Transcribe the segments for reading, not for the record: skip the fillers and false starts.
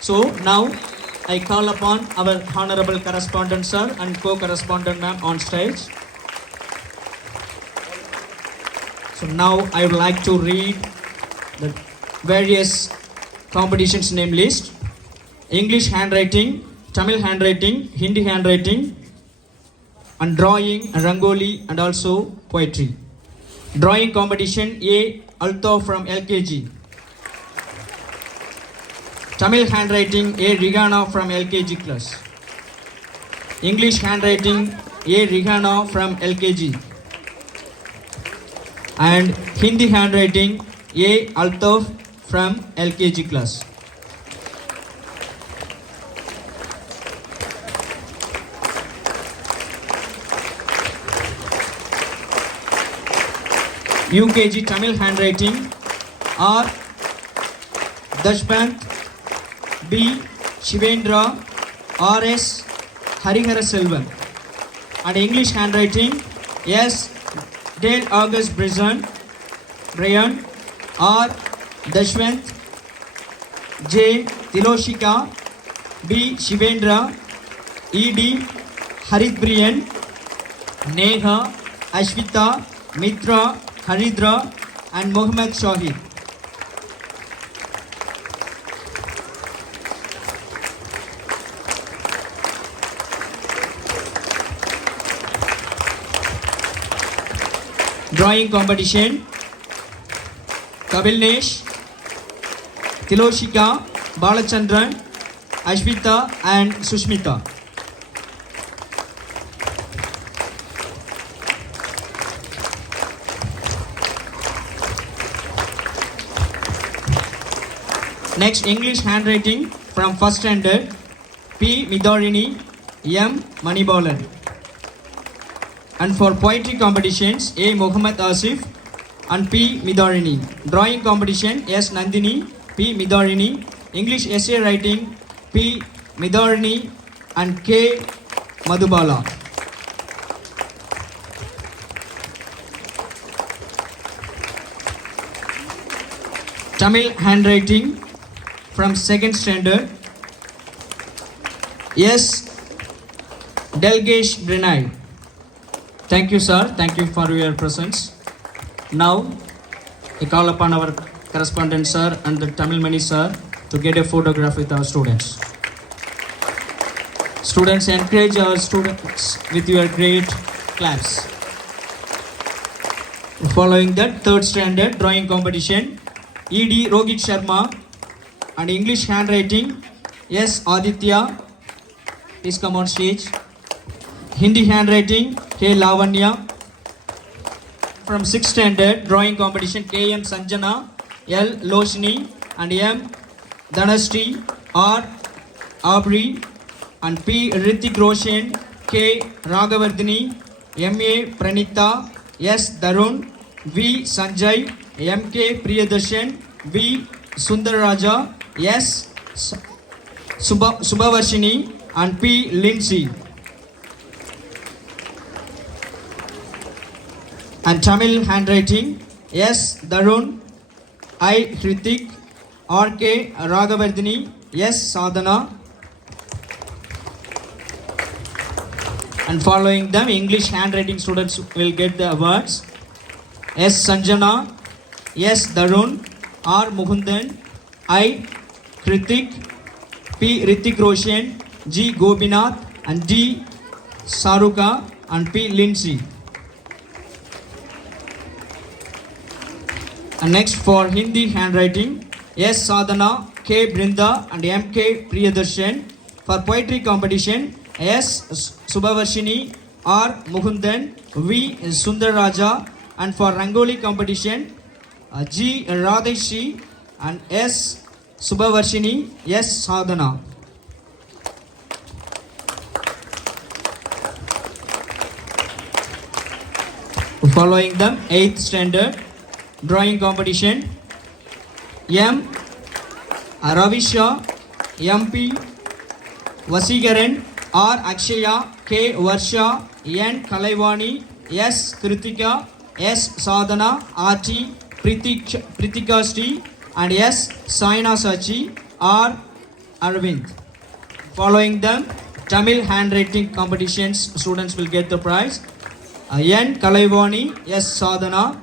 So now I call upon our honorable correspondent sir and co-correspondent ma'am on stage. So now I would like to read the various competitions name list. English handwriting, Tamil handwriting, Hindi handwriting, and drawing, and rangoli, and also poetry. Drawing competition A. Altaf from LKG. Tamil handwriting A. Rigana from LKG class. English handwriting A. Rigana from LKG. And Hindi handwriting A. Altaf from LKG class. UKG Tamil handwriting R. Dashpant B. Shivendra RS Harihara Selvan. And English handwriting S. Dale August Brian R. Dashwant J. Tiloshika B. Shivendra ED Harit Brian Neha Ashwita Mitra Haridra and Mohammed Shahid. Drawing competition Kabilnesh, Tiloshika, Balachandran, Ashwita and Sushmita. Next, English handwriting from first standard P. Midharini, M. Manibalan. And for poetry competitions A. Muhammad Asif and P. Midharini. Drawing competition S. Nandini, P. Midharini. English essay writing P. Midharini and K. Madhubala. Tamil handwriting from second standard S. Delgesh Brenai. Thank you, sir. Thank you for your presence. Now, I call upon our correspondent, sir, and the Tamil Mani, sir, to get a photograph with our students. Students, encourage our students with your great claps. Following that, third standard drawing competition, ED Rohit Sharma, and English handwriting, S. Aditya. Please come on stage. Hindi handwriting, K. Lavanya. From 6th standard drawing competition, K. M. Sanjana, L. Loshini, and M. Dhanashri, R. Abri, and P. Ritik Roshan, K. Raghavardhini, M. A. Pranita, S. Darun, V. Sanjay, M. K. Priyadarshan, V. Sundararaja, S. Subhavarshini, and P. Lindsay. And Tamil handwriting S. Darun, I. Hrithik, R. K. Raghavardhini, S. Sadhana. And following them, English handwriting students will get the awards. S. Sanjana, S. Darun, R. Mukundan, I. Hrithik, P. Ritik Roshan, G. Gobinath, and D. Saruka, and P. Lindsay. And next for Hindi handwriting, S. Sadhana, K. Brinda, and M. K. Priyadarshan. For poetry competition, S. Subhavarshini, R. Mukundan, V. Sundararaja. And for Rangoli competition, G. Radheshi, and S. Subhavarshini, S. Sadhana. Following them, 8th standard drawing competition, M. Ravisha, MP Vasigaran, R. Akshaya, K. Varsha, N. Kalaivani, S. Kritika, S. Sadhana, R.T. Pritika Sri, and S. Saina Sachi, R. Arvind. Following them, Tamil handwriting competitions students will get the prize. N. Kalaivani, S. Sadhana.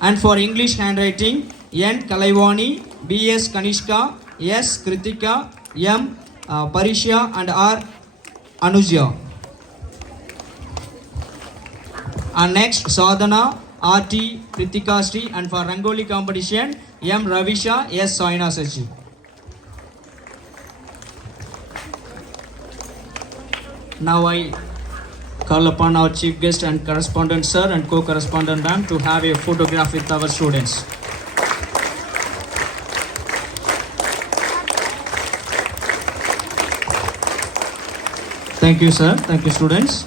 And for English handwriting, N. Kalaivani, B. S. Kanishka, S. Kritika, M. Parisha and R. Anuja. And next, Sadhana, R.T. Pritika Sri, and for Rangoli competition, M. Ravisha, S. Saina Sachi. Now I call upon our chief guest and correspondent sir and co-correspondent ma'am to have a photograph with our students. Thank you sir. Thank you students.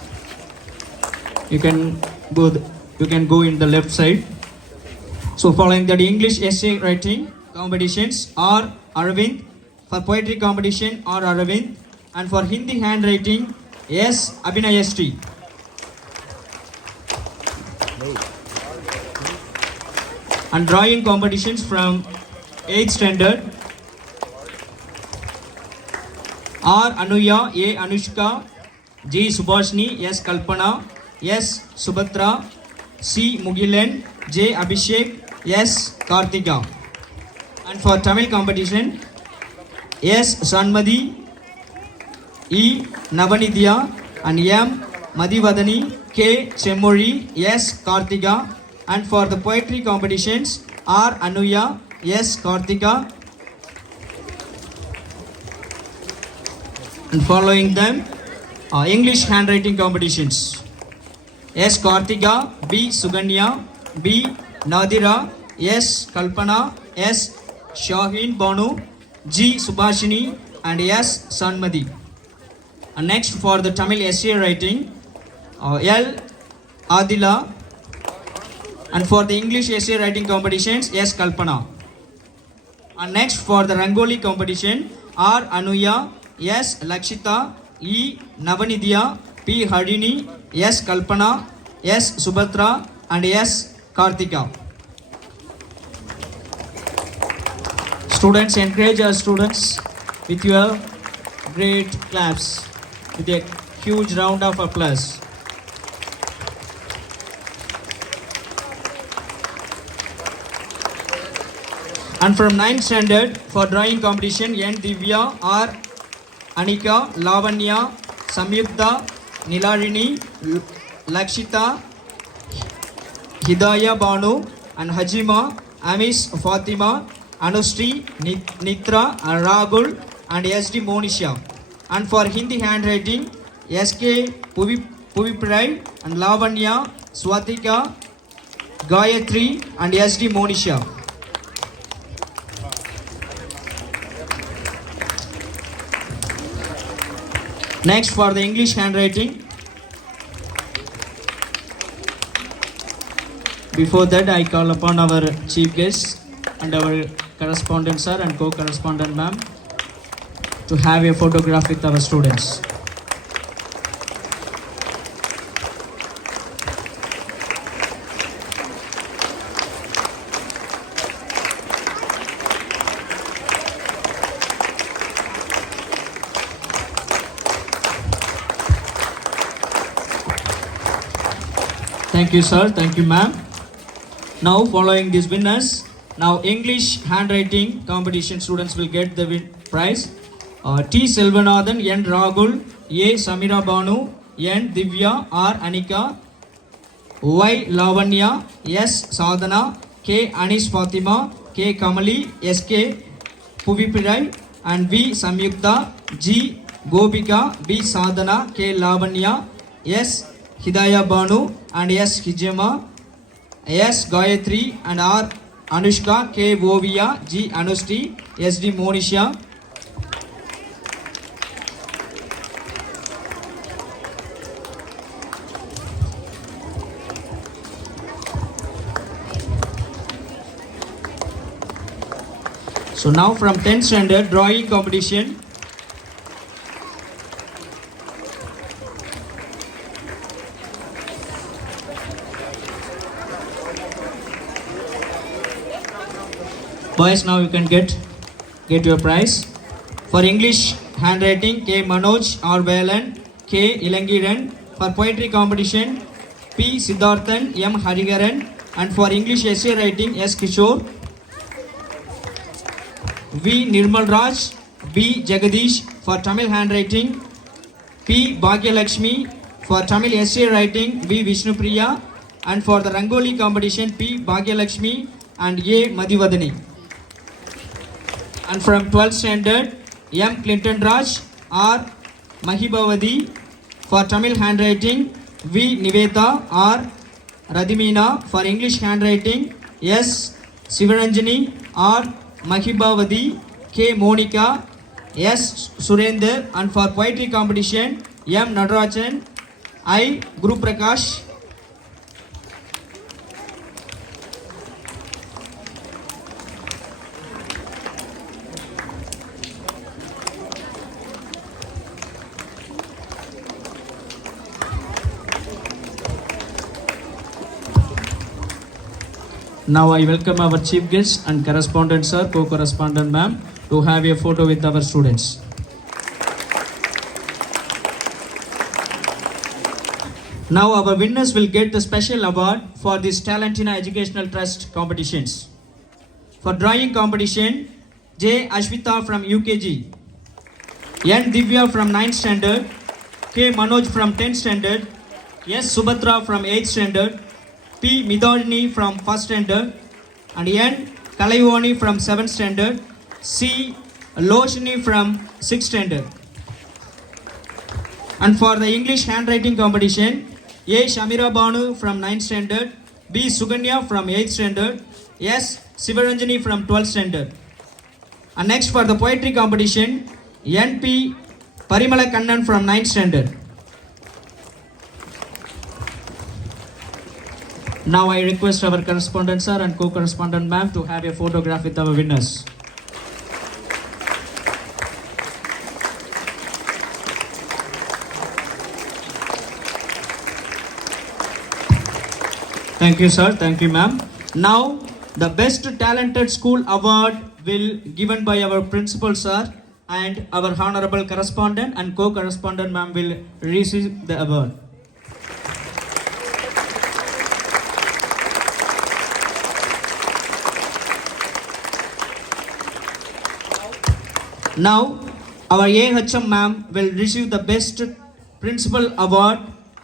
You can go in the left side. So following that, English essay writing competitions are Arvind. For poetry competition are Arvind. And for Hindi handwriting, S. Abhinayastri. And drawing competitions from 8th standard R. Anuya, A. Anushka, G. Subhashni, S. Kalpana, S. Subhatra, C. Mugilan, J. Abhishek, S. Kartika. And for Tamil competition, S. Sanmadi, E. Navanidya, and M. Madhivadani, K. Chemori, S. Kartika. And for the poetry competitions, R. Anuya, S. Kartika. And following them, English handwriting competitions. S. Kartika, B. Suganya, B. Nadira, S. Kalpana, S. Shaheen Banu, G. Subhashini, and S. Sanmadi. And next for the Tamil essay writing, L. Adila. And for the English essay writing competitions, S. Kalpana. And next for the Rangoli competition, R. Anuya, S. Lakshita, E. Navanidya, P. Harini, S. Kalpana, S. Subhatra, and S. Kartika. Students, encourage our students with your great claps, with a huge round of applause. And from 9th standard for drawing competition, N. Divya, R. Anika, Lavanya, Samyukta, Nilarini, Lakshita, Hidaya Banu, and Hajima, Amis, Fatima, Anustri, Nitra, Rahul, and S.D. Monisha. And for Hindi handwriting, S.K. Puvipirai, and Lavanya, Swatika, Gayatri, and S.D. Monisha. Next for the English handwriting. Before that, I call upon our chief guests and our correspondent sir and co-correspondent ma'am to have a photograph with our students. Thank you sir, thank you ma'am. Now following these winners, now English handwriting competition students will get the prize. T. Selvanathan, N. Rahul, A. Samira Banu, N. Divya, R. Anika, Y. Lavanya, S. Sadhana, K. Anis Fatima, K. Kamali, S. K. Puvipirai, and V. Samyukta, G. Gopika, B. Sadhana, K. Lavanya, S. Hidaya Banu, and S. Hijama, S. Gayatri, and R. Anushka, K. Vovia, G. Anusti, S. D. Monisha. So now from 10th standard drawing competition. Boys, now you can get your prize. For English handwriting, K. Manoj R. Velan, K. Ilangiran. For poetry competition, P. Siddharthan, M. Hariharan. And for English essay writing, S. Kishore, V. Nirmal Raj, B. Jagadish. For Tamil handwriting, P. Bhagyalakshmi. For Tamil essay writing, V. Vishnupriya. And for the Rangoli competition, P. Bhagyalakshmi and A. Madhivadani. And from 12th standard, M. Clinton Raj, R. Mahibavadi. For Tamil handwriting, V. Niveta, R. Radhimina. For English handwriting, S. Sivaranjani, R. Mahibavadi, K. Monica, S. Surender. And for poetry competition, M. Nadarajan, I. Guru Prakash. Now I welcome our chief guest and correspondent sir, co-correspondent ma'am, to have a photo with our students. Now our winners will get the special award for this Talentina Educational Trust competitions. For drawing competition, J. Ashwita from UKG, N. Divya from 9th standard, K. Manoj from 10th standard, S. Subhatra from 8th standard, P. Midalini from 1st standard, and N. Kalayvani from 7th standard, C. Loshini from 6th standard. And for the English handwriting competition, A. Shamira Banu from 9th standard, B. Suganya from 8th standard, S. Sivaranjani from 12th standard. And next for the poetry competition, N.P. Parimala Kannan from 9th standard. Now I request our correspondent sir and co-correspondent ma'am to have a photograph with our winners. Thank you sir, thank you ma'am. Now the best talented school award will given by our principal sir, and our honorable correspondent and co-correspondent ma'am will receive the award. Now our AHM ma'am will receive the best principal award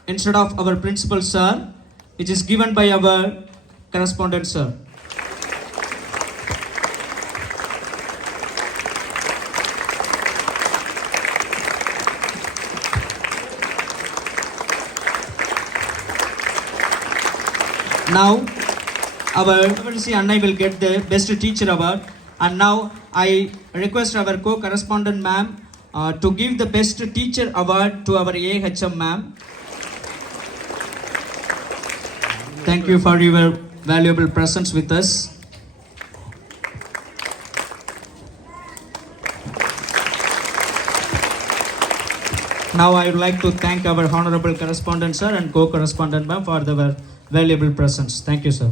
instead of our principal sir, which is given by our correspondent sir. Now our Annai will get the best teacher award, and now I request our co-correspondent ma'am to give the best teacher award to our AHM ma'am. Thank you for your valuable presence with us. Now I would like to thank our honorable correspondent sir and co-correspondent ma'am for their valuable presence. Thank you sir.